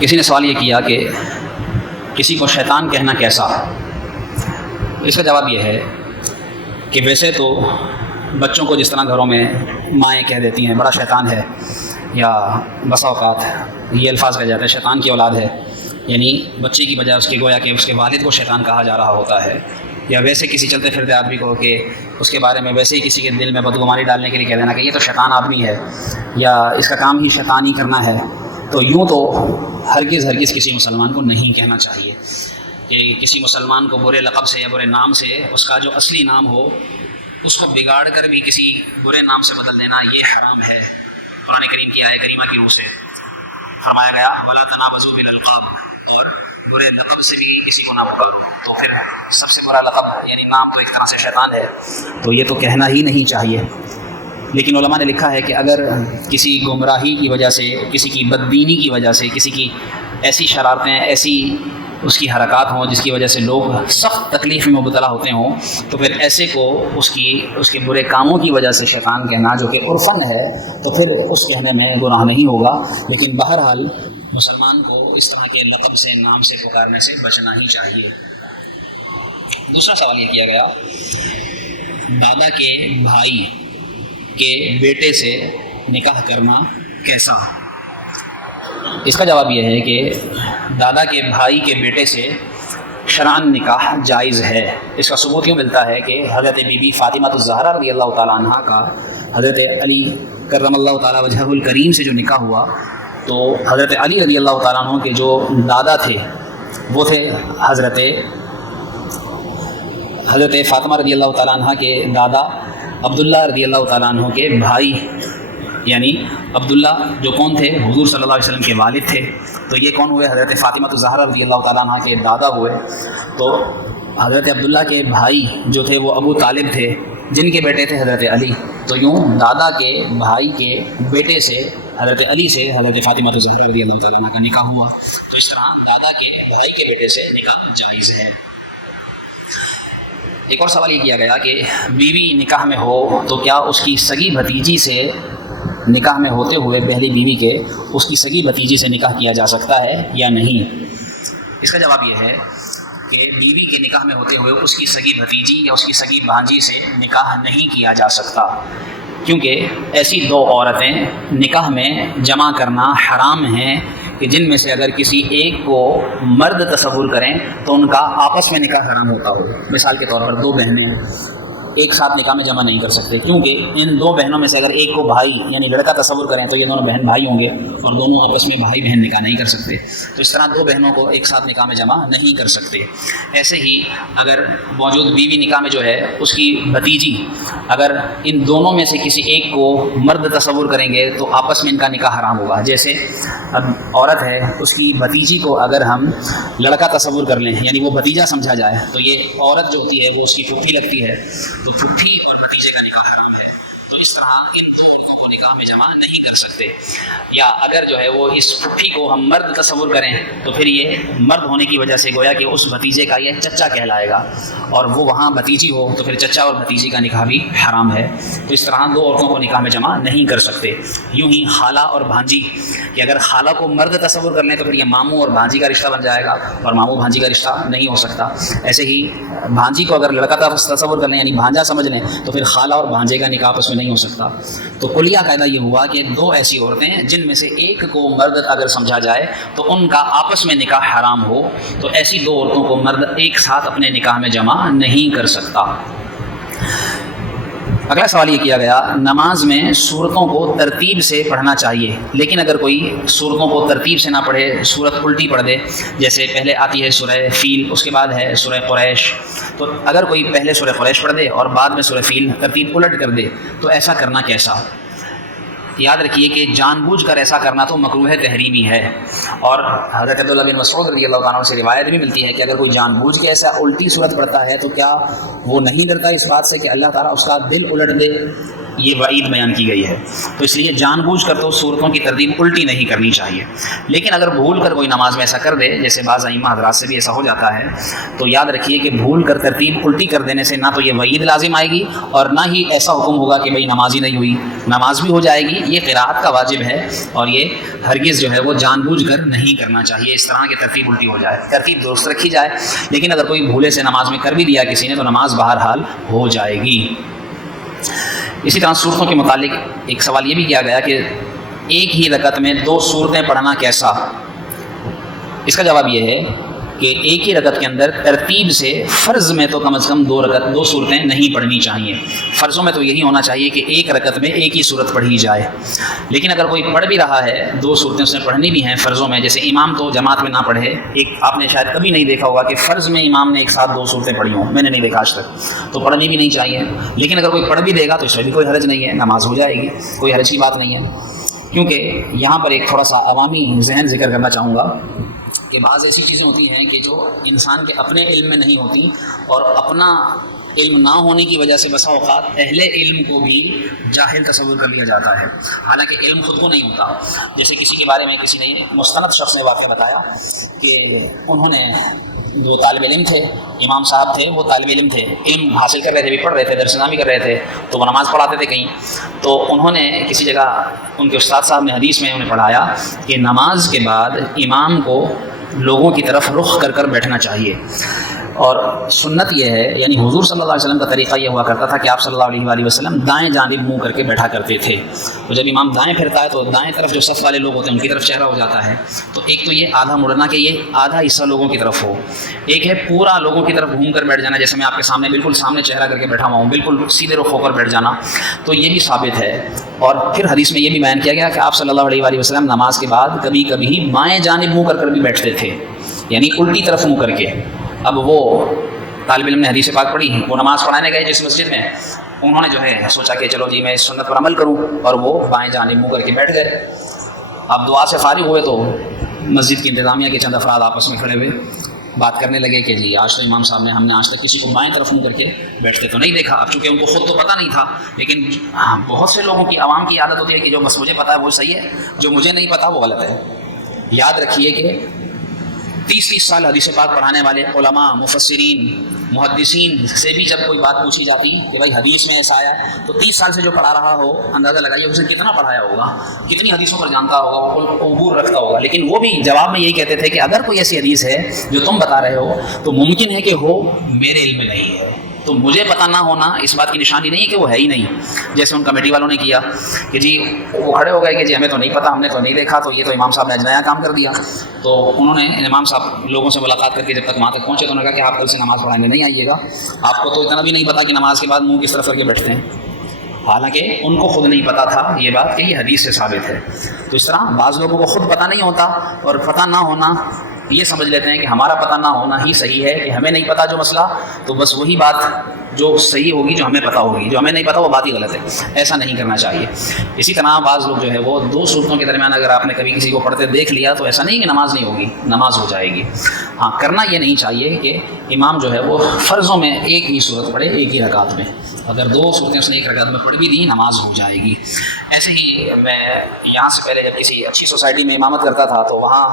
کسی نے سوال یہ کیا کہ کسی کو شیطان کہنا کیسا؟ اس کا جواب یہ ہے کہ ویسے تو بچوں کو جس طرح گھروں میں مائیں کہہ دیتی ہیں بڑا شیطان ہے، یا بسا اوقات یہ الفاظ کہے جاتے ہیں شیطان کی اولاد ہے، یعنی بچے کی بجائے اس کے گویا کہ اس کے والد کو شیطان کہا جا رہا ہوتا ہے، یا ویسے کسی چلتے پھرتے آدمی کو کہ اس کے بارے میں ویسے ہی کسی کے دل میں بدگمانی ڈالنے کے لیے کہہ دینا کہ یہ تو شیطان آدمی ہے یا اس کا کام ہی شیطانی کرنا ہے. تو یوں تو ہرگز کسی مسلمان کو نہیں کہنا چاہیے کہ کسی مسلمان کو برے لقب سے یا برے نام سے اس کا جو اصلی نام ہو اس کو بگاڑ کر بھی کسی برے نام سے بدل دینا یہ حرام ہے. قرآن کریم کی آیت کریمہ کی روح سے فرمایا گیا وَلَا تَنَابَزُوا بِالْأَلْقَابِ، اور برے لقب سے بھی کسی کو نہ پکڑو. تو پھر سب سے برا لقب یعنی نام تو ایک طرح سے شیطان ہے، تو یہ تو کہنا ہی نہیں چاہیے. لیکن علماء نے لکھا ہے کہ اگر کسی گمراہی کی وجہ سے، کسی کی بددینی کی وجہ سے، کسی کی ایسی شرارتیں، ایسی اس کی حرکات ہوں جس کی وجہ سے لوگ سخت تکلیف میں مبتلا ہوتے ہوں، تو پھر ایسے کو اس کے برے کاموں کی وجہ سے شیطان کہنا جو کہ عرفاً ہے تو پھر اس کہنے میں گناہ نہیں ہوگا. لیکن بہرحال مسلمان کو اس طرح کے لقب سے، نام سے پکارنے سے بچنا ہی چاہیے. دوسرا سوال یہ کیا گیا دادا کے بھائی کے بیٹے سے نکاح کرنا کیسا؟ اس کا جواب یہ ہے کہ دادا کے بھائی کے بیٹے سے شرعاً نکاح جائز ہے. اس کا ثبوت یوں ملتا ہے کہ حضرت بی بی فاطمہ الزہرا رضی اللہ تعالیٰ عنہ کا حضرت علی کرم اللہ تعالیٰ وجہہ الکریم سے جو نکاح ہوا، تو حضرت علی رضی اللہ تعالیٰ عنہ کے جو دادا تھے وہ تھے حضرت فاطمہ رضی اللہ تعالیٰ عنہ کے دادا عبداللہ رضی اللہ تعالیٰ عنہ کے بھائی، یعنی عبداللہ جو کون تھے؟ حضور صلی اللہ علیہ وسلم کے والد تھے. تو یہ کون ہوئے؟ حضرت فاطمہ الزہرا رضی اللہ تعالیٰ عنہ کے دادا ہوئے. تو حضرت عبداللہ کے بھائی جو تھے وہ ابو طالب تھے جن کے بیٹے تھے حضرت علی. تو یوں دادا کے بھائی کے بیٹے سے حضرت علی سے حضرت فاطمہ الزہرا رضی اللہ تعالیٰ عنہ کا نکاح ہوا. تو اس طرح دادا کے بھائی کے بیٹے سے نکاح جائز ہے. ایک اور سوال یہ کیا گیا کہ بیوی نکاح میں ہو تو کیا اس کی سگی بھتیجی سے نکاح میں ہوتے ہوئے پہلی بیوی کے اس کی سگی بھتیجی سے نکاح کیا جا سکتا ہے یا نہیں؟ اس کا جواب یہ ہے کہ بیوی کے نکاح میں ہوتے ہوئے اس کی سگی بھتیجی یا اس کی سگی بھانجی سے نکاح نہیں کیا جا سکتا، کیونکہ ایسی دو عورتیں نکاح میں جمع کرنا حرام ہیں کہ جن میں سے اگر کسی ایک کو مرد تصور کریں تو ان کا آپس میں نکاح حرام ہوتا ہو. مثال کے طور پر دو بہنیں ایک ساتھ نکاح میں جمع نہیں کر سکتے، کیونکہ ان دو بہنوں میں سے اگر ایک کو بھائی یعنی لڑکا تصور کریں تو یہ دونوں بہن بھائی ہوں گے اور دونوں آپس میں بھائی بہن نکاح نہیں کر سکتے. تو اس طرح دو بہنوں کو ایک ساتھ نکاح میں جمع نہیں کر سکتے. ایسے ہی اگر موجود بیوی نکاح میں جو ہے اس کی بھتیجی اگر ان دونوں میں سے کسی ایک کو مرد تصور کریں گے تو آپس میں ان کا نکاح حرام ہوگا. جیسے اب عورت ہے، اس کی بھتیجی کو اگر ہم لڑکا تصور کر لیں یعنی وہ بھتیجا سمجھا جائے تو یہ عورت جو ہوتی ہے وہ اس کی پھوپھی لگتی ہے، تو پھوپھی اور بھتیجے کا نکاح حرام ہے. تو اس طرح ان دونوں کو نکاح میں جمع نہیں کر سکتے. یا اگر جو ہے وہ اس پھوپھی کو ہم مرد تصور کریں تو پھر یہ مرد ہونے کی وجہ سے گویا کہ اس بھتیجے کا یہ چچا کہلائے گا، اور وہ وہاں بھتیجی ہو تو پھر چچا اور بھتیجی کا نکاح بھی حرام ہے. تو اس طرح دو عورتوں کو نکاح میں جمع نہیں کر سکتے. یوں ہی خالہ اور بھانجی، کہ اگر خالہ کو مرد تصور کر لیں تو پھر یہ ماموں اور بھانجی کا رشتہ بن جائے گا اور ماموں بھانجی کا رشتہ نہیں ہو سکتا. ایسے ہی بھانجی کو اگر لڑکا تصور کر لیں یعنی بھانجا سمجھ لیں تو پھر خالہ اور بھانجے کا نکاح آپس میں نہیں ہو سکتا. تو کلیہ قاعدہ یہ ہوا کہ دو ایسی عورتیں جن میں سے ایک کو مرد اگر سمجھا جائے تو ان کا آپس میں نکاح حرام ہو، تو ایسی دو عورتوں کو مرد ایک ساتھ اپنے نکاح میں جمع نہیں کر سکتا. اگلا سوال یہ کیا گیا نماز میں سورتوں کو ترتیب سے پڑھنا چاہیے، لیکن اگر کوئی سورتوں کو ترتیب سے نہ پڑھے، سورت الٹی پڑھ دے، جیسے پہلے آتی ہے سورہ فیل اس کے بعد ہے سورہ قریش، تو اگر کوئی پہلے سورہ قریش پڑھ دے اور بعد میں سورہ فیل ترتیب الٹ کر دے تو ایسا کرنا کیسا؟ یاد رکھیے کہ جان بوجھ کر ایسا کرنا تو مکروہ تحریمی ہے. اور حضرت عبداللہ بن مسعود رضی اللہ عنہ سے روایت بھی ملتی ہے کہ اگر کوئی جان بوجھ کے ایسا الٹی صورت پڑھتا ہے تو کیا وہ نہیں ڈرتا اس بات سے کہ اللہ تعالیٰ اس کا دل الٹ دے؟ یہ وعید بیان کی گئی ہے. تو اس لیے جان بوجھ کر تو صورتوں کی ترتیب الٹی نہیں کرنی چاہیے. لیکن اگر بھول کر کوئی نماز میں ایسا کر دے، جیسے بعض ائمہ حضرات سے بھی ایسا ہو جاتا ہے، تو یاد رکھیے کہ بھول کر ترتیب الٹی کر دینے سے نہ تو یہ وعید لازم آئے گی اور نہ ہی ایسا حکم ہوگا کہ بھئی نماز ہی نہیں ہوئی. نماز بھی ہو جائے گی، یہ قراءت کا واجب ہے، اور یہ ہرگز جو ہے وہ جان بوجھ کر نہیں کرنا چاہیے اس طرح کی ترتیب الٹی ہو جائے. ترتیب درست رکھی جائے، لیکن اگر کوئی بھولے سے نماز میں کر بھی دیا کسی نے تو نماز بہرحال ہو جائے گی. اسی طرح صورتوں کے متعلق ایک سوال یہ بھی کیا گیا کہ ایک ہی رکعت میں 2 صورتیں پڑھنا کیسا؟ اس کا جواب یہ ہے کہ ایک ہی رکعت کے اندر ترتیب سے فرض میں تو کم از کم 2 صورتیں نہیں پڑھنی چاہیے. فرضوں میں تو یہی ہونا چاہیے کہ ایک رکعت میں ایک ہی صورت پڑھی جائے. لیکن اگر کوئی پڑھ بھی رہا ہے 2 صورتیں اس نے پڑھنی بھی ہیں فرضوں میں، جیسے امام تو جماعت میں نہ پڑھے. ایک آپ نے شاید کبھی نہیں دیکھا ہوگا کہ فرض میں امام نے ایک ساتھ 2 صورتیں پڑھی ہوں، میں نے نہیں دیکھا آج تک، تو پڑھنی بھی نہیں چاہیے. لیکن اگر کوئی پڑھ بھی دے گا تو اس میں بھی کوئی حرج نہیں ہے، نماز ہو جائے گی، کوئی حرج کی بات نہیں ہے. کیونکہ یہاں پر ایک تھوڑا سا عوامی ذہن ذکر کرنا چاہوں گا کہ بعض ایسی چیزیں ہوتی ہیں کہ جو انسان کے اپنے علم میں نہیں ہوتی، اور اپنا علم نہ ہونے کی وجہ سے بسا اوقات اہل علم کو بھی جاہل تصور کر لیا جاتا ہے، حالانکہ علم خود کو نہیں ہوتا. جیسے کسی کے بارے میں کسی نے مستند شخص نے واقعہ بتایا کہ انہوں نے، جو طالب علم تھے، امام صاحب تھے، وہ طالب علم تھے، علم حاصل کر رہے تھے، بھی پڑھ رہے تھے، درس نظامی کر رہے تھے، تو وہ نماز پڑھاتے تھے کہیں. تو انہوں نے کسی جگہ، ان کے استاد صاحب نے حدیث میں انہیں پڑھایا کہ نماز کے بعد امام کو لوگوں کی طرف رخ کر کر بیٹھنا چاہیے. اور سنت یہ ہے، یعنی حضور صلی اللہ علیہ وسلم کا طریقہ یہ ہوا کرتا تھا کہ آپ صلی اللہ علیہ وآلہ وسلم دائیں جانب منہ کر کے بیٹھا کرتے تھے. تو جب امام دائیں پھرتا ہے تو دائیں طرف جو صف والے لوگ ہوتے ہیں ان کی طرف چہرہ ہو جاتا ہے. تو ایک تو یہ آدھا مڑنا کہ یہ آدھا حصہ لوگوں کی طرف ہو، ایک ہے پورا لوگوں کی طرف گھوم کر بیٹھ جانا، جیسے میں آپ کے سامنے بالکل سامنے چہرہ کر کے بیٹھا ہوا ہوں، بالکل سیدھے رخ ہو کر بیٹھ جانا. تو یہ بھی ثابت ہے. اور پھر حدیث میں یہ بھی بیان کیا گیا کہ آپ صلی اللہ علیہ وآلہ وسلم نماز کے بعد کبھی کبھی بائیں جانب منہ کر کر بھی بیٹھتے تھے، یعنی الٹی طرف منہ کر کے. اب وہ طالب علم نے حدیث پاک پڑھی، وہ نماز پڑھانے گئے جس مسجد میں، انہوں نے جو ہے سوچا کہ چلو جی میں اس سنت پر عمل کروں، اور وہ بائیں جانب منہ کر کے بیٹھ گئے. اب دعا سے فارغ ہوئے تو مسجد کی انتظامیہ کے چند افراد آپس میں کھڑے ہوئے بات کرنے لگے کہ جی آج تو امام صاحب نے، ہم نے آج تک کسی کو بائیں طرف منہ کر کے بیٹھتے تو نہیں دیکھا. اب چونکہ ان کو خود تو پتہ نہیں تھا، لیکن بہت سے لوگوں کی، عوام کی عادت ہوتی ہے کہ جو بس مجھے پتہ ہے وہ صحیح ہے، جو مجھے نہیں پتہ وہ غلط ہے. یاد رکھیے کہ 30 سال حدیث پاک پڑھانے والے علماء، مفسرین، محدثین سے بھی جب کوئی بات پوچھی جاتی کہ بھائی حدیث میں ایسا آیا ہے، تو 30 سال سے جو پڑھا رہا ہو اندازہ لگائیے اسے کتنا پڑھایا ہوگا، کتنی حدیثوں پر جانتا ہوگا، وہ عبور رکھتا ہوگا. لیکن وہ بھی جواب میں یہی کہتے تھے کہ اگر کوئی ایسی حدیث ہے جو تم بتا رہے ہو تو ممکن ہے کہ ہو میرے علم میں نہیں ہے، تو مجھے پتہ نہ ہونا اس بات کی نشانی نہیں ہے کہ وہ ہے ہی نہیں. جیسے ان کمیٹی والوں نے کیا کہ جی وہ کھڑے ہو گئے کہ جی ہمیں تو نہیں پتہ، ہم نے تو نہیں دیکھا، تو یہ تو امام صاحب نے نیا کام کر دیا. تو انہوں نے امام صاحب لوگوں سے ملاقات کر کے جب تک وہاں تک پہنچے تو انہوں نے کہا کہ آپ کل سے نماز پڑھانے نہیں آئیے گا، آپ کو تو اتنا بھی نہیں پتہ کہ نماز کے بعد منہ کس طرف کر کے بیٹھتے ہیں. حالانکہ ان کو خود نہیں پتہ تھا یہ بات کہ یہ حدیث سے ثابت ہے. تو اس طرح بعض لوگوں کو خود پتہ نہیں ہوتا، اور پتہ نہ ہونا یہ سمجھ لیتے ہیں کہ ہمارا پتہ نہ ہونا ہی صحیح ہے، کہ ہمیں نہیں پتہ جو مسئلہ، تو بس وہی بات جو صحیح ہوگی جو ہمیں پتہ ہوگی، جو ہمیں نہیں پتہ وہ بات ہی غلط ہے. ایسا نہیں کرنا چاہیے. اسی طرح بعض لوگ جو ہے وہ 2 صورتوں کے درمیان اگر آپ نے کبھی کسی کو پڑھتے دیکھ لیا تو ایسا نہیں کہ نماز نہیں ہوگی، نماز ہو جائے گی. ہاں، کرنا یہ نہیں چاہیے کہ امام جو ہے وہ فرضوں میں ایک ہی صورت پڑھے ایک ہی رکعت میں. اگر 2 صورتیں اس نے ایک رکعت میں پڑھ بھی دی نماز ہو جائے گی. ایسے ہی میں یہاں سے پہلے جب کسی اچھی سوسائٹی میں امامت کرتا تھا تو وہاں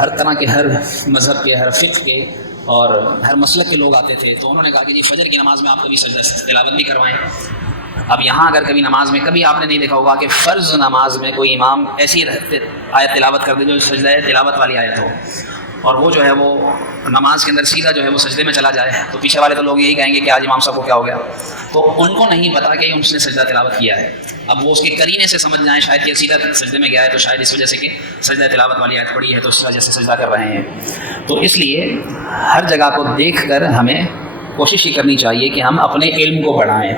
ہر طرح کے، ہر مذہب کے، ہر فقہ کے اور ہر مسلک کے لوگ آتے تھے. تو انہوں نے کہا کہ جی فجر کی نماز میں آپ کبھی سجدہ تلاوت بھی کروائیں. اب یہاں اگر کبھی نماز میں، کبھی آپ نے نہیں دیکھا ہوگا کہ فرض نماز میں کوئی امام ایسی آیت تلاوت کر دے جو سجدہ تلاوت والی آیت ہو، اور وہ جو ہے وہ نماز کے اندر سیدھا جو ہے وہ سجدے میں چلا جائے، تو پیچھے والے تو لوگ یہی کہیں گے کہ آج امام صاحب کو کیا ہو گیا. تو ان کو نہیں پتا کہ اس نے سجدہ تلاوت کیا ہے. اب وہ اس کے قرینے سے سمجھ جائیں شاید کہ سیدھا سجدے میں گیا ہے، تو شاید اس وجہ سے کہ سجدہ تلاوت والی آیت پڑھی ہے تو اس وجہ سے سجدہ کر رہے ہیں. تو اس لیے ہر جگہ کو دیکھ کر ہمیں کوشش یہ کرنی چاہیے کہ ہم اپنے علم کو بڑھائیں،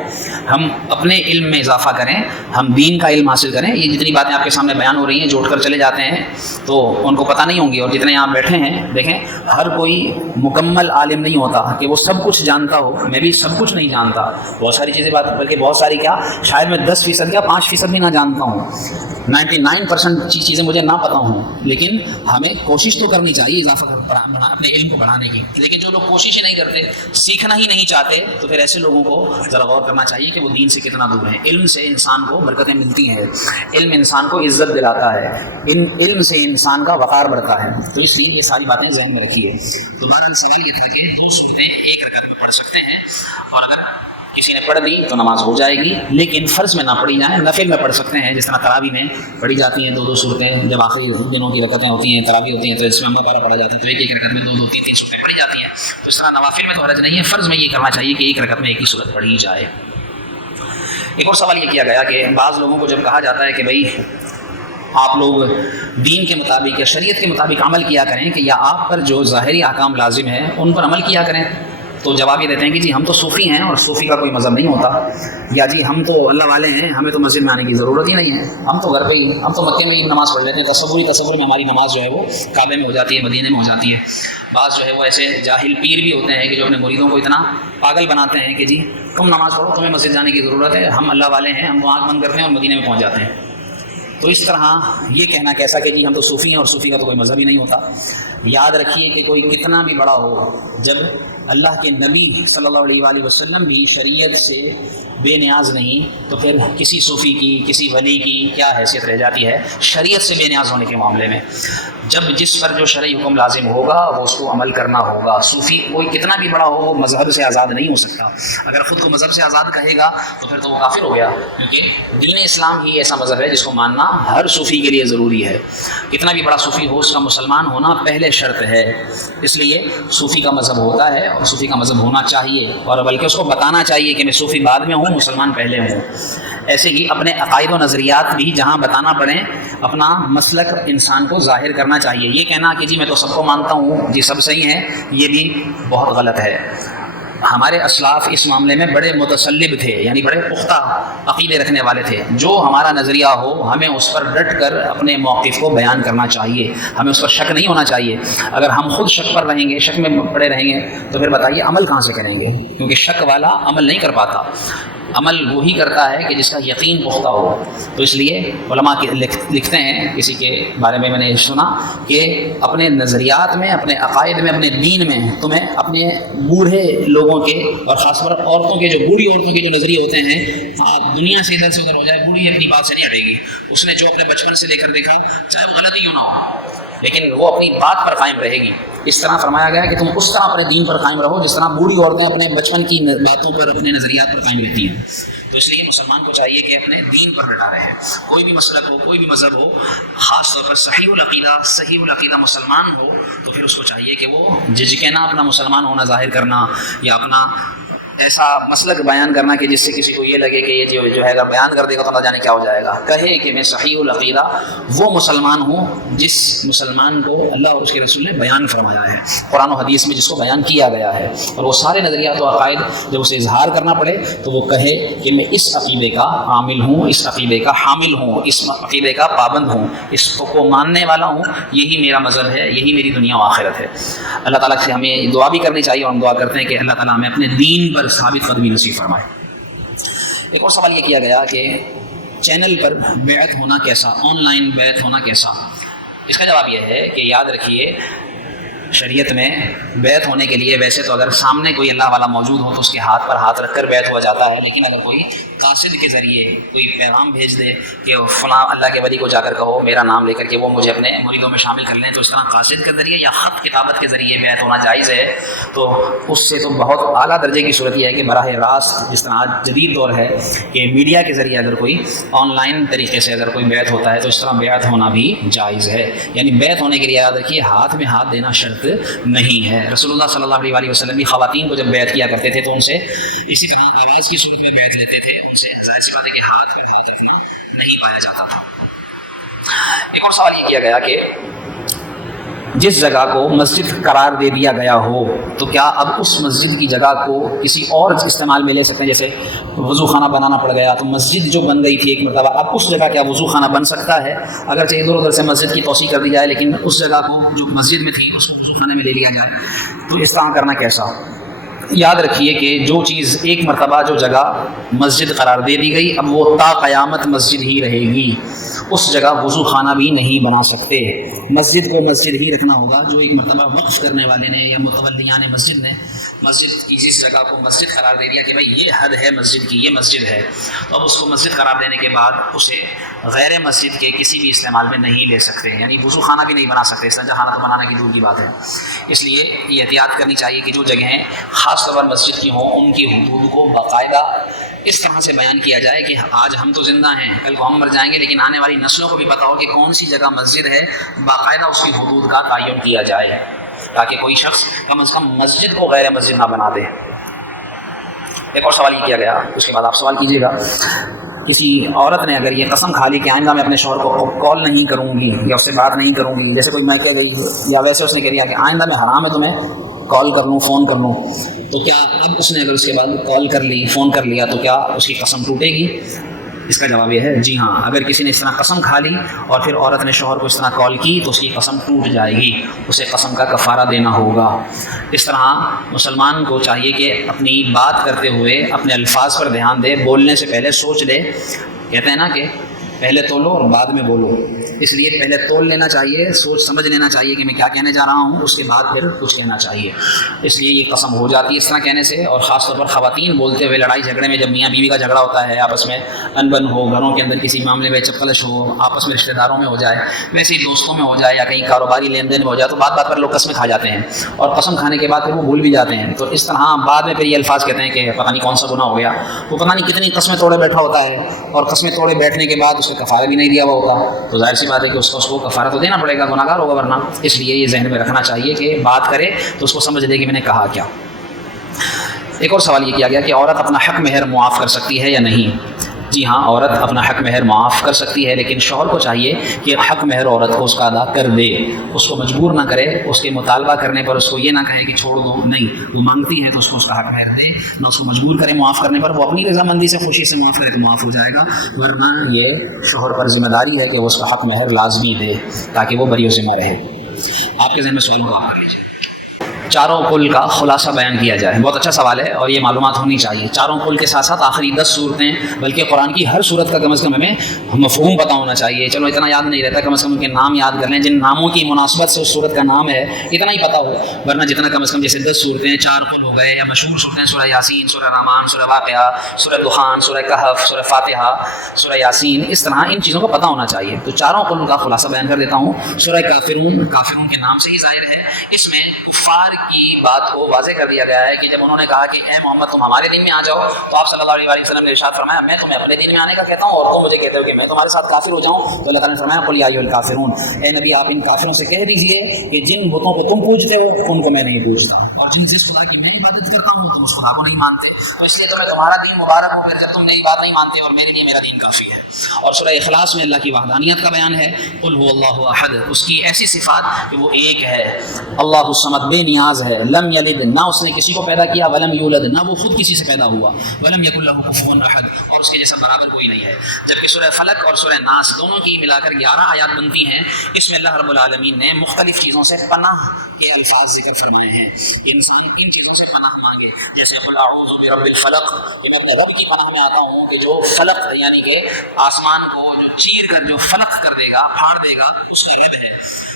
ہم اپنے علم میں اضافہ کریں، ہم دین کا علم حاصل کریں. یہ جتنی باتیں آپ کے سامنے بیان ہو رہی ہیں جو اٹھ کر چلے جاتے ہیں تو ان کو پتہ نہیں ہوں گی، اور جتنے یہاں بیٹھے ہیں دیکھیں ہر کوئی مکمل عالم نہیں ہوتا کہ وہ سب کچھ جانتا ہو. میں بھی سب کچھ نہیں جانتا، بہت ساری چیزیں بلکہ بہت ساری کیا شاید میں 10% کیا 5% بھی نہ جانتا ہوں، 99% چیزیں مجھے نہ پتہ ہوں. لیکن ہمیں کوشش تو کرنی چاہیے اضافہ اپنے علم کو بڑھانے کی. لیکن جو لوگ کوشش ہی نہیں کرتے، سیکھنے سیکھنا ہی نہیں چاہتے تو پھر ایسے لوگوں کو ذرا غور کرنا چاہیے کہ وہ دین سے کتنا دور ہیں۔ علم سے انسان کو برکتیں ملتی ہیں، علم انسان کو عزت دلاتا ہے، علم سے انسان کا وقار بڑھتا ہے، تو اس لیے یہ ساری باتیں ذہن میں رکھیے۔ دوبارہ سوال یہ تھا کہ 2 صورتیں ایک رکعت میں پڑھ سکتے ہیں، اور اگر کسی نے پڑھ دی تو نماز ہو جائے گی، لیکن فرض میں نہ پڑھی جائیں، نفل میں پڑھ سکتے ہیں، جس طرح تراویح میں پڑھی جاتی ہیں 2 صورتیں، جب آخری دنوں کی رکعتیں ہوتی ہیں، تراویح ہوتی ہیں تو اس میں اما پارا پڑھا جاتا ہے، تو ایک رکعت میں 2 3 صورتیں پڑھی جاتی ہیں، تو اس طرح نوافل میں تو حرج نہیں ہے، فرض میں یہ کرنا چاہیے کہ ایک رکعت میں ایک ہی صورت پڑھی جائے۔ ایک اور سوال یہ کیا گیا کہ بعض لوگوں کو جب کہا جاتا ہے کہ بھائی آپ لوگ دین کے مطابق یا شریعت کے مطابق عمل کیا کریں کہ یا آپ پر جو ظاہری احکام لازم ہیں ان پر عمل کیا کریں، تو جواب یہ دیتے ہیں کہ جی ہم تو صوفی ہیں اور صوفی کا کوئی مذہب نہیں ہوتا، یا جی ہم تو اللہ والے ہیں، ہمیں تو مسجد میں آنے کی ضرورت ہی نہیں ہے، ہم تو گھر پہ ہی، ہم تو مکے میں ہی نماز پڑھ لیتے ہیں، تصور میں ہماری نماز جو ہے وہ کعبے میں ہو جاتی ہے، مدینے میں ہو جاتی ہے۔ بعض جو ہے وہ ایسے جاہل پیر بھی ہوتے ہیں کہ جو اپنے مریدوں کو اتنا پاگل بناتے ہیں کہ جی تم نماز پڑھو، تمہیں مسجد جانے کی ضرورت ہے، ہم اللہ والے ہیں، ہم تو آنکھ بند کرتے ہیں اور مدینے میں پہنچ جاتے ہیں۔ تو اس طرح یہ کہنا کیسا کہ جی ہم تو صوفی ہیں اور صوفی کا تو کوئی مذہب ہی نہیں ہوتا۔ یاد رکھیے کہ کوئی کتنا بھی بڑا ہو، جب اللہ کے نبی صلی اللہ علیہ وآلہ وسلم بھی شریعت سے بے نیاز نہیں تو پھر کسی صوفی کی، کسی ولی کی کیا حیثیت رہ جاتی ہے شریعت سے بے نیاز ہونے کے معاملے میں؟ جب جس پر جو شرعی حکم لازم ہوگا وہ اس کو عمل کرنا ہوگا۔ صوفی کوئی کتنا بھی بڑا ہو وہ مذہب سے آزاد نہیں ہو سکتا، اگر خود کو مذہب سے آزاد کہے گا تو پھر تو وہ کافر ہو گیا، کیونکہ دین اسلام ہی ایسا مذہب ہے جس کو ماننا ہر صوفی کے لیے ضروری ہے۔ کتنا بھی بڑا صوفی ہو اس کا مسلمان ہونا پہلے شرط ہے، اس لیے صوفی کا مذہب ہوتا ہے اور صوفی کا مذہب ہونا چاہیے، اور بلکہ اس کو بتانا چاہیے کہ میں صوفی بعد میں ہوں، مسلمان پہلے ہوں۔ ایسے ہی اپنے عقائد و نظریات بھی جہاں بتانا پڑیں اپنا مسلک انسان کو ظاہر کرنا چاہیے۔ یہ کہنا کہ جی میں تو سب کو مانتا ہوں، جی سب صحیح ہیں، یہ بھی بہت غلط ہے۔ ہمارے اسلاف اس معاملے میں بڑے متصلب تھے، یعنی بڑے پختہ عقیدے رکھنے والے تھے۔ جو ہمارا نظریہ ہو ہمیں اس پر ڈٹ کر اپنے موقف کو بیان کرنا چاہیے، ہمیں اس پر شک نہیں ہونا چاہیے۔ اگر ہم خود شک پر رہیں گے، شک میں پڑے رہیں گے تو پھر بتائیے عمل کہاں سے کریں گے؟ کیونکہ شک والا عمل نہیں کر پاتا، عمل وہی کرتا ہے کہ جس کا یقین پختہ ہو۔ تو اس لیے علماء لکھتے ہیں، کسی کے بارے میں نے سنا کہ اپنے نظریات میں، اپنے عقائد میں، اپنے دین میں تمہیں اپنے بوڑھے لوگوں کے اور خاص طور پر عورتوں کے، جو بوڑھی عورتوں کے جو نظریے ہوتے ہیں، آپ دنیا سے ادھر سے ادھر ہو جائے، بوڑھی اپنی بات سے نہیں ہٹے گی، اس نے جو اپنے بچپن سے لے کر دیکھا چاہے وہ غلطی کیوں نہ ہو، لیکن وہ اپنی بات پر قائم رہے گی۔ اس طرح فرمایا گیا کہ تم اس طرح اپنے دین پر قائم رہو جس طرح بوڑھی عورتیں اپنے بچپن کی باتوں پر، اپنے نظریات پر قائم رہتی ہیں۔ تو اس لیے مسلمان کو چاہیے کہ اپنے دین پر ڈٹا رہے، کوئی بھی مسلک ہو، کوئی بھی مذہب ہو، خاص طور پر صحیح العقیدہ مسلمان ہو تو پھر اس کو چاہیے کہ وہ جھجکنا اپنا مسلمان ہونا ظاہر کرنا، یا اپنا ایسا مسلک بیان کرنا کہ جس سے کسی کو یہ لگے کہ یہ جو ہے اگر بیان کر دے گا تو نہ جانے کیا ہو جائے گا۔ کہے کہ میں صحیح العقیدہ وہ مسلمان ہوں جس مسلمان کو اللہ اور اس کے رسول نے بیان فرمایا ہے، قرآن و حدیث میں جس کو بیان کیا گیا ہے، اور وہ سارے نظریات و عقائد جب اسے اظہار کرنا پڑے تو وہ کہے کہ میں اس عقیدے کا عامل ہوں، اس عقیدے کا حامل ہوں، اس عقیدے کا پابند ہوں، اس کو ماننے والا ہوں، یہی میرا مذہب ہے، یہی میری دنیا و آخرت ہے۔ اللہ تعالیٰ سے ہمیں دعا بھی کرنی چاہیے، اور ہم دعا کرتے ہیں کہ اللہ تعالیٰ ہمیں اپنے دین پر ثابت قدمی نصیب فرمائے۔ ایک اور سوال یہ کیا گیا کہ چینل پر بیعت ہونا کیسا، آن لائن بیعت ہونا کیسا؟ اس کا جواب یہ ہے کہ یاد رکھیے شریعت میں بیعت ہونے کے لیے ویسے تو اگر سامنے کوئی اللہ والا موجود ہو تو اس کے ہاتھ پر ہاتھ رکھ کر بیعت ہوا جاتا ہے، لیکن اگر کوئی قاصد کے ذریعے کوئی پیغام بھیج دے کہ فلاں اللہ کے ولی کو جا کر کہو میرا نام لے کر کہ وہ مجھے اپنے مریدوں میں شامل کر لیں، تو اس طرح قاصد کے ذریعے یا خط کتابت کے ذریعے بیعت ہونا جائز ہے۔ تو اس سے تو بہت اعلیٰ درجے کی صورت یہ ہے کہ براہ راست، جس طرح آج جدید دور ہے کہ میڈیا کے ذریعے اگر کوئی آن لائن طریقے سے اگر کوئی بیعت ہوتا ہے تو اس طرح بیعت ہونا بھی جائز ہے۔ یعنی بیعت ہونے کے لیے یاد رکھیے ہاتھ میں ہاتھ دینا شرط نہیں ہے۔ رسول اللہ صلی اللہ علیہ وسلم بھی خواتین کو جب بیعت کیا کرتے تھے تو ان سے اسی طرح آواز کی صورت میں بیعت لیتے تھے، ان سے ظاہر سی بات ہے کہ ہاتھ میں ہاتھ رکھنا نہیں پایا جاتا تھا۔ ایک اور سوال یہ کیا گیا کہ جس جگہ کو مسجد قرار دے دیا گیا ہو تو کیا اب اس مسجد کی جگہ کو کسی اور استعمال میں لے سکتے ہیں؟ جیسے وضو خانہ بنانا پڑ گیا تو مسجد جو بن گئی تھی ایک مرتبہ، اب اس جگہ کیا وضو خانہ بن سکتا ہے؟ اگرچہ ادھر ادھر سے مسجد کی توسیع کر دی جائے لیکن اس جگہ کو جو مسجد میں تھی اس کو وضو خانے میں لے لیا جائے، تو اس طرح کرنا کیسا؟ یاد رکھیے کہ جو چیز ایک مرتبہ جو جگہ مسجد قرار دے دی گئی اب وہ تا قیامت مسجد ہی رہے گی، اس جگہ وضو خانہ بھی نہیں بنا سکتے. مسجد کو مسجد ہی رکھنا ہوگا. جو ایک مرتبہ وقف کرنے والے نے یا متولیان مسجد نے مسجد کی جس جگہ کو مسجد قرار دے دیا کہ بھائی یہ حد ہے مسجد کی، یہ مسجد ہے، تو اب اس کو مسجد قرار دینے کے بعد اسے غیر مسجد کے کسی بھی استعمال میں نہیں لے سکتے، یعنی وضو خانہ بھی نہیں بنا سکتے. سنجا خانہ تو بنانا کی دور کی بات ہے. اس لیے یہ احتیاط کرنی چاہیے کہ جو جگہیں خاص طور پر مسجد کی ہوں ان کی حدود کو باقاعدہ اس طرح سے بیان کیا جائے کہ آج ہم تو زندہ ہیں، کل کو ہم مر جائیں گے، لیکن آنے والی نسلوں کو بھی پتہ ہو کہ کون سی جگہ مسجد ہے، باقاعدہ اس کی حدود کا تعین کیا جائے تاکہ کوئی شخص کم از کم مسجد کو غیر مسجد نہ بنا دے. ایک اور سوال یہ کیا گیا، اس کے بعد آپ سوال کیجیے گا. کسی عورت نے اگر یہ قسم کھا لی کہ آئندہ میں اپنے شوہر کو کال نہیں کروں گی یا اس سے بات نہیں کروں گی، جیسے کوئی میکے گئی یا ویسے اس نے کہہ دیا کہ آئندہ میں حرام ہے تمہیں کال کر لوں، فون کر لوں، تو کیا اب اس نے اگر اس کے بعد کال کر لی، فون کر لیا، تو کیا اس کی قسم ٹوٹے گی؟ اس کا جواب یہ ہے جی ہاں. اگر کسی نے اس طرح قسم کھا لی اور پھر عورت نے شوہر کو اس طرح کال کی تو اس کی قسم ٹوٹ جائے گی، اسے قسم کا کفارہ دینا ہوگا. اس طرح مسلمان کو چاہیے کہ اپنی بات کرتے ہوئے اپنے الفاظ پر دھیان دے، بولنے سے پہلے سوچ لے. کہتے ہیں نا کہ پہلے تولو اور بعد میں بولو، اس لیے پہلے تول لینا چاہیے، سوچ سمجھ لینا چاہیے کہ میں کیا کہنے جا رہا ہوں، اس کے بعد پھر کچھ کہنا چاہیے. اس لیے یہ قسم ہو جاتی ہے اس طرح کہنے سے. اور خاص طور پر خواتین بولتے ہوئے لڑائی جھگڑے میں، جب میاں بیوی کا جھگڑا ہوتا ہے، آپس میں انبن ہو، گھروں کے اندر کسی معاملے میں چپکلش ہو، آپس میں رشتہ داروں میں ہو جائے، ویسے ہی دوستوں میں ہو جائے یا کہیں کاروباری لین دین میں ہو جائے، تو بات بات پر لوگ قسمیں کھا جاتے ہیں اور قسم کھانے کے بعد پھر وہ بھول بھی جاتے ہیں. تو اس طرح بعد میں پھر یہ الفاظ کہتے ہیں کہ پتہ نہیں کون سا گناہ ہو گیا، وہ پتہ نہیں کتنی قسمیں توڑے بیٹھا ہوتا ہے، اور قسمیں توڑے بیٹھنے کے بعد اس کا کفارہ بھی نہیں دیا ہوتا، تو ظاہر سی بات ہے کہ اس کو کفارہ تو دینا پڑے گا، گناہ گار ہوگا ورنہ. اس لیے یہ ذہن میں رکھنا چاہیے کہ بات کرے تو اس کو سمجھ لے کہ میں نے کہا کیا. ایک اور سوال یہ کیا گیا کہ عورت اپنا حق مہر معاف کر سکتی ہے یا نہیں؟ جی ہاں، عورت اپنا حق مہر معاف کر سکتی ہے، لیکن شوہر کو چاہیے کہ حق مہر عورت کو اس کا ادا کر دے، اس کو مجبور نہ کرے. اس کے مطالبہ کرنے پر اس کو یہ نہ کہے کہ چھوڑ دو، نہیں، وہ مانگتی ہے تو اس کو اس کا حق مہر دے، نہ اس کو مجبور کرے معاف کرنے پر. وہ اپنی رضامندی سے خوشی سے معاف کرے تو معاف ہو جائے گا، ورنہ یہ شوہر پر ذمہ داری ہے کہ وہ اس کا حق مہر لازمی دے تاکہ وہ بری و ذمہ رہے. آپ کے ذہن میں سوال کو آپ کر لیجیے. چاروں کل کا خلاصہ بیان کیا جائے. بہت اچھا سوال ہے اور یہ معلومات ہونی چاہیے. چاروں کل کے ساتھ ساتھ آخری 10 صورتیں، بلکہ قرآن کی ہر صورت کا کم از کم ہمیں مفہوم پتہ ہونا چاہیے. چلو اتنا یاد نہیں رہتا، کم از کم ان کے نام یاد کر لیں، جن ناموں کی مناسبت سے اس صورت کا نام ہے اتنا ہی پتہ ہو. ورنہ جتنا کم از کم جیسے 10 صورتیں، 4 قل ہو گئے، یا مشہور صورتیں سورہ یاسین، سورہ رحمان، سورہ واقعہ، سورہ دخان، سورہ کہف، سورہ فاتحہ، سورہ یاسین، اس طرح ان چیزوں کو پتہ ہونا چاہیے. تو چاروں قل کا خلاصہ بیان کر دیتا ہوں. سورہ کافرون، کافرون کے نام سے ہی ظاہر ہے، اس میں کفار کی بات کو واضح کر دیا گیا ہے کہ جب انہوں نے کہا کہ اے محمد تم ہمارے دین میں آ جاؤ، تو آپ صلی اللہ علیہ وسلم نے ارشاد فرمایا میں تمہیں اپنے دین میں آنے کا کہتا ہوں اور تم مجھے کہتے ہو کہ میں تمہارے ساتھ کافر ہو جاؤں. تو اللہ تعالیٰ نے فرمایا قل یا ایھا الکافرون، اے نبی آپ ان کافروں سے کہہ دیجئے کہ جن بتوں کو تم پوجتے ہو ان کو میں نہیں پوجتا، اور جس خدا کی میں عبادت کرتا ہوں تم اس خدا کو نہیں مانتے، تو اس لیے تمہیں تمہارا دین مبارک ہو پھر جب تم میری بات نہیں مانتے، اور میرے لیے میرا دین کافی ہے. اور سورہ اخلاص میں اللہ کی وحدانیت کا بیان ہے. قل هو اللہ احد، اس کی ایسی صفات کہ وہ ایک ہے، اللہ الصمد، بے نیاز ہے، لم یلد، نہ اس نے کسی کو پیدا کیا، ولم یولد، نہ وہ خود کسی سے پیدا ہوا، ولم یکن لہ کفوا احد، اور اس کے جیسا برابر کوئی نہیں ہے. جبکہ سورہ فلق اور سورہ ناس دونوں کی ملا کر 11 آیات بنتی ہیں. اس میں اللہ رب العالمین نے مختلف چیزوں سے پناہ کے الفاظ ذکر فرمائے ہیں. انسان ان چیزوں سے پناہ مانگے، جیسے قل اعوذ برب الفلق، کہ میں اپنے رب کی پناہ میں آتا ہوں کہ جو فلق یعنی کہ آسمان کو جو چیر کر جو فلق کر دے گا، پھاڑ دے گا، اس کا رب ہے،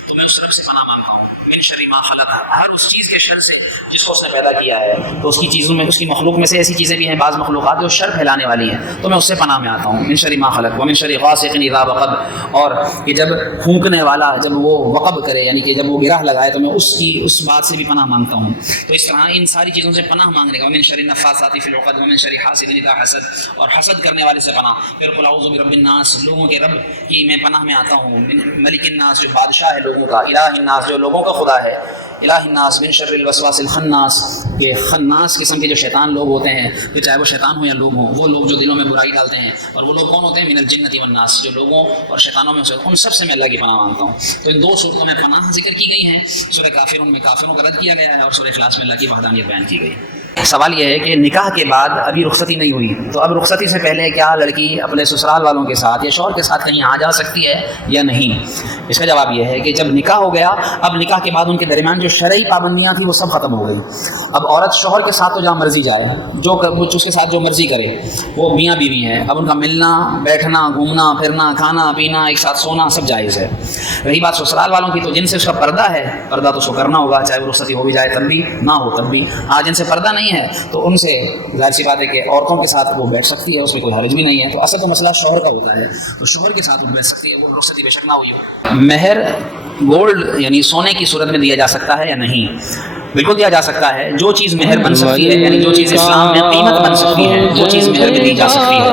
تو میں اس رب سے پناہ مانگتا ہوں. من شر ما خلق، ہر اس چیز کے شر سے جس کو اس نے پیدا کیا ہے. تو اس کی چیزوں میں، اس کی مخلوق میں سے ایسی چیزیں بھی ہیں، بعض مخلوقات جو شر پھیلانے والی ہیں، تو میں اس سے پناہ میں آتا ہوں. من شر ما خلق ومن شر غاسق اذا وقب، اور کہ جب پھونکنے والا جب وہ وقب کرے یعنی کہ جب وہ گرہ لگائے تو میں اس بات سے بھی پناہ مانگتا ہوں. تو اس طرح ان ساری چیزوں سے پناہ مانگنے کا. ومن شر النفاثات فی العقد ومن شر حاسد اذا حسد، اور حسد کرنے والے سے پناہ. پھر قل اعوذ برب الناس، لوگوں کے رب کی میں پناہ میں آتا ہوں. ملک الناس، جو بادشاہ ہے لوگوں کا. الہ الناس، جو لوگوں کا خدا ہے. الہ الناس من شر الوسواس الخناس، کہ خناس قسم کے جو شیطان لوگ ہوتے ہیں، کہ چاہے وہ شیطان ہوں یا لوگ ہوں، وہ لوگ جو دلوں میں برائی ڈالتے ہیں. اور وہ لوگ کون ہوتے ہیں؟ من الجنۃ والناس، جو لوگوں اور شیطانوں میں سے، ان سب سے میں اللہ کی پناہ مانگتا ہوں. تو ان 2 صورتوں میں پناہ ذکر کی گئی ہیں. سورہ کافرون میں کافروں کا رد کیا گیا ہے، اور سورہ اخلاص میں اللہ کی وحدانیت بیان کی گئی. سوال یہ ہے کہ نکاح کے بعد ابھی رخصتی نہیں ہوئی، تو اب رخصتی سے پہلے کیا لڑکی اپنے سسرال والوں کے ساتھ یا شوہر کے ساتھ کہیں آ جا سکتی ہے یا نہیں؟ اس کا جواب یہ ہے کہ جب نکاح ہو گیا، اب نکاح کے بعد ان کے درمیان جو شرعی پابندیاں تھیں وہ سب ختم ہو گئی۔ اب عورت شوہر کے ساتھ تو جہاں مرضی جائے، اس کے ساتھ جو مرضی کرے، وہ میاں بیوی ہیں، اب ان کا ملنا بیٹھنا گھومنا پھرنا کھانا پینا ایک ساتھ سونا سب جائز ہے۔ رہی بات سسرال والوں کی، تو جن سے اس کا پردہ ہے، پردہ تو اس کو کرنا ہوگا، چاہے وہ رخصتی ہو بھی جائے تب بھی، نہ ہو تب بھی۔ جن سے پردہ نہیں ہے تو ان سے ظاہر سی بات ہے کہ عورتوں کے ساتھ وہ بیٹھ سکتی ہے، اس میں کوئی حرج بھی نہیں ہے۔ تو اصل تو مسئلہ شوہر کا ہوتا ہے، تو شوہر کے ساتھ وہ بیٹھ سکتی ہے، وہ رخصتی بے شک نہ ہوئی ہو۔ مہر گولڈ یعنی سونے کی صورت میں دیا جا سکتا ہے یا نہیں؟ بالکل دیا جا سکتا ہے۔ جو چیز مہر بن سکتی ہے، یعنی جو چیز اسلام میں قیمت بن سکتی ہے، وہ چیز مہر میں دی جا سکتی ہے۔